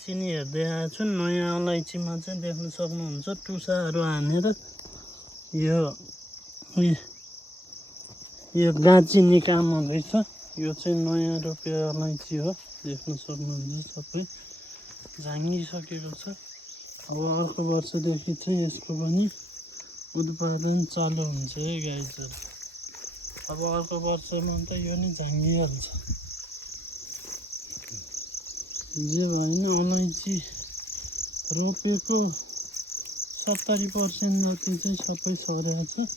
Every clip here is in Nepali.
अलैँची नि हेर्दै आएको छु। नयाँ अलैँचीमा चाहिँ देख्न सक्नुहुन्छ टुसाहरू हानेर यो गाँचिने काम हुँदैछ। यो चाहिँ नयाँ रोपेको अलैँची हो, देख्न सक्नुहुन्छ सबै झाँगिसकेको छ। अब अर्को वर्षदेखि चाहिँ यसको पनि उत्पादन चालु हुन्छ है गाइजहरू। अब अर्को वर्षमा त यो नि झाँगिहाल्छ। जे भएन अलैँची रोपेको 70% जति चाहिँ सबै सरेको छ,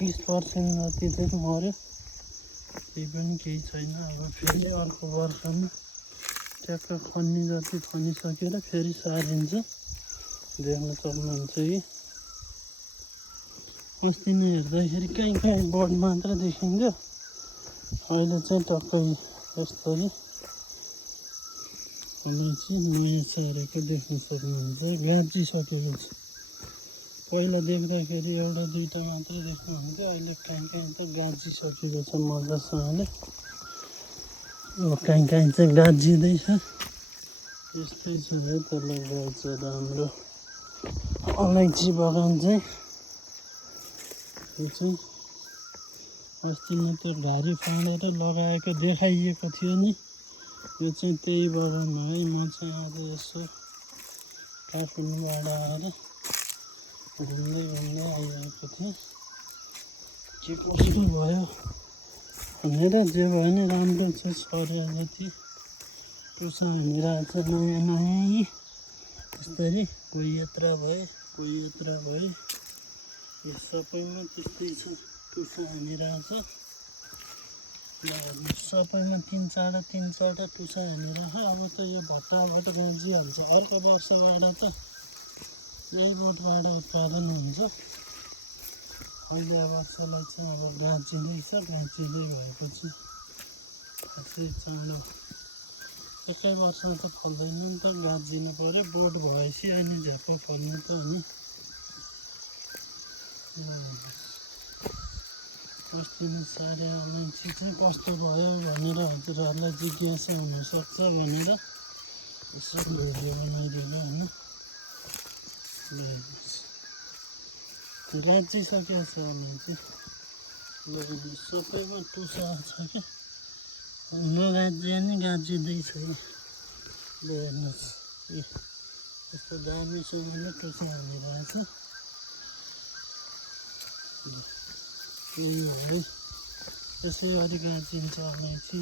30% जति चाहिँ मऱ्यो। त्यही पनि केही छैन। अब फेरि अर्को वर्षमा ट्याक्क खन्ने जति खनिसकेर फेरि सारिन्छ, देख्न सक्नुहुन्छ कि अस्ति नै हेर्दाखेरि कहीँ बोर्ड मात्र देखिन्थ्यो, अहिले चाहिँ टक्कै यस्तरी अलैँची नयाँ सारेको देख्न सक्नुहुन्छ। गाँचिसकेको छ। पहिला देख्दाखेरि एउटा दुईटा मात्रै देख्नुहुन्थ्यो, अहिले कहीँ त गाँचिसकेको छ मजासँगले। अब कहीँ चाहिँ गाँचिँदैछ। यस्तै छ है त गाइजहरू हाम्रो अलैँची बगान चाहिँ। यो चाहिँ अस्ति नै त्यो घारी फाँडेर लगाएको देखाइएको थियो नि, यो चाहिँ त्यही बगान हो है। म चाहिँ आज यसो काठमाडौँबाट आएर घुम्दै आइरहेको थिएँ। के कस्तो भयो भनेर। जे भयो नि राम्रो छ, सरे जति टुसा हानिरहेको छ नयाँ यस्तरी। कोही यत्र भए कोही यत्र भए, यो सबैमा त्यस्तै छ, टुसा हानिरहेछ। सबैमा तिन चारवटा टुसा हानिरहेछ। अब त यो भट्टाबाट गाँचिहाल्छ। अर्को वर्षबाट त यही बोटबाट उत्पादन हुन्छ। अहिले वर्षलाई चाहिँ अब गाँचिँदैछ। गाँचिँदै भएपछि यसै चाँडो एकै वर्ष त फल्दैन नि त, गाँचिनु पऱ्यो। बोट भएपछि अहिले झ्याप्पो फल्नु त अनि। अस्ति नै सारे अलैँची चाहिँ कस्तो भयो भनेर हजुरहरूलाई जिज्ञासा हुनसक्छ भनेर यसो भिडियो बनाइदिनु होइन। गाँचिसकेको छ अलैँची। सबैमा टुसा छ क्या, नगाँचिए नि गाँचिँदैछ। ल हेर्नुहोस्, यस्तो दामीसँगले टुसा हानिरहेछ। यही हो है, यसै गरी गाँचिन्छ अलैँची।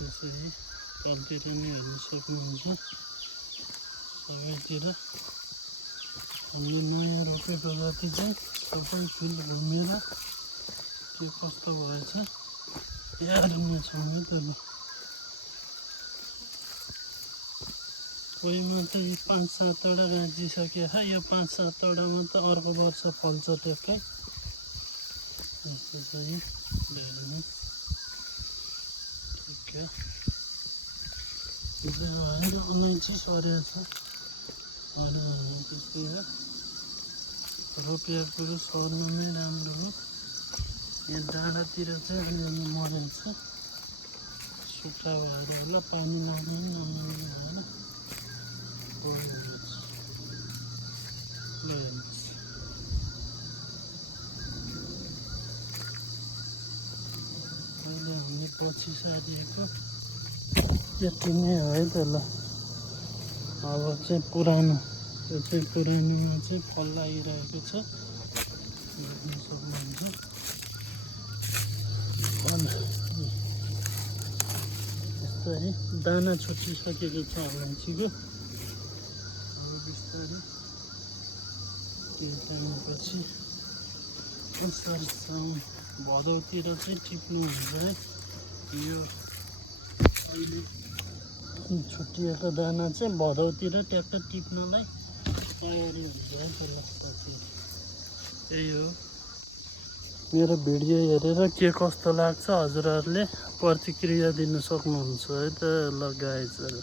त्यसरी तलतिर नि हेर्न सक्नुहुन्छ सबैतिर। हामीले नयाँ रोपेको जति चाहिँ सबै फिल्ड घुमेर के कस्तो भएछ हेर्नेछौँ है त। कोहीमा त 5-7वटा गाँचिसकेको छ। यो 5-7वटामा त अर्को वर्ष फल्छ ट्याक्कै। यस्तो छ है, हेर्नुहोस् ठिक है। भएर अलैँची सरेको छ। अरू त्यस्तै हो, रोपिएको कुरो सर्नु नै राम्रो हो। यहाँ डाँडातिर चाहिँ अलिअलि मरेको छ, सुक्खा भएर होला, पानी लाग्ने नलाग्ने भएर गएको छ। ल हेर्नुहोस्, अहिले हामीले पछि सारिएको यति नै हो है त। ल अब चाहिँ पुरानो, यो चाहिँ पुरानोमा चाहिँ फल लागिरहेको छ, देख्न सक्नुहुन्छ। यस्तै दाना छुटिसकेको छ अलैँचीको। अब बिस्तारै केही टाइमपछि असार साउन भदौतिर चाहिँ टिप्नुहुन्छ है। यो अहिले छुट्टिएको दाना चाहिँ भदौतिर ट्याक्क टिप्नलाई तयारी हुन्छ है त। ल पछि त्यही हो। मेरो भिडियो हेरेर के कस्तो लाग्छ हजुरहरूले प्रतिक्रिया दिन सक्नुहुन्छ है त। ल गाइजहरू।